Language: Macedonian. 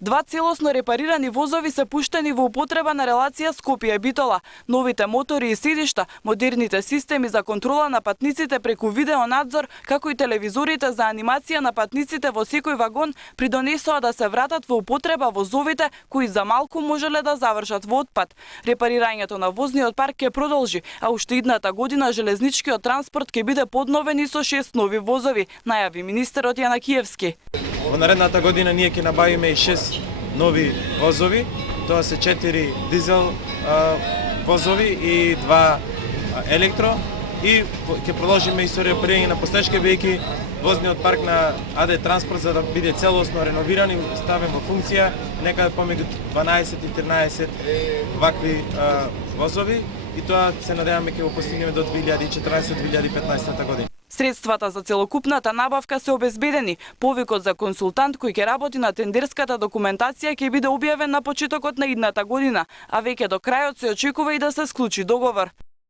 Два целосно репарирани возови се пуштени во употреба на релација Скопје-Битола. Новите мотори и седишта, модерните системи за контрола на патниците преку видеонадзор, како и телевизорите за анимација на патниците во секој вагон придонесоа да се вратат во употреба возовите кои за малку можеле да завршат во отпад. Репарирањето на возниот парк ќе продолжи, а уште идната година железничкиот транспорт ќе биде подновен и со 6 нови возови, најави министерот Јанакиевски. Во наредната година ние ќе набавиме и 6 нови возови, тоа се 4 дизел возови и 2 електро, и ќе продолжиме и со репарирање на постечки, бидејќи возниот парк на АД Транспорт за да биде целосно реновиран и ставен во функција некаде помеѓу 12 и 13 вакви возови, и тоа се надеваме ќе го постигнеме до 2014-2015 година. Средствата за целокупната набавка се обезбедени. Повикот за консултант кој ќе работи на тендерската документација ќе биде објавен на почетокот на идната година, а веќе до крајот се очекува и да се склучи договор.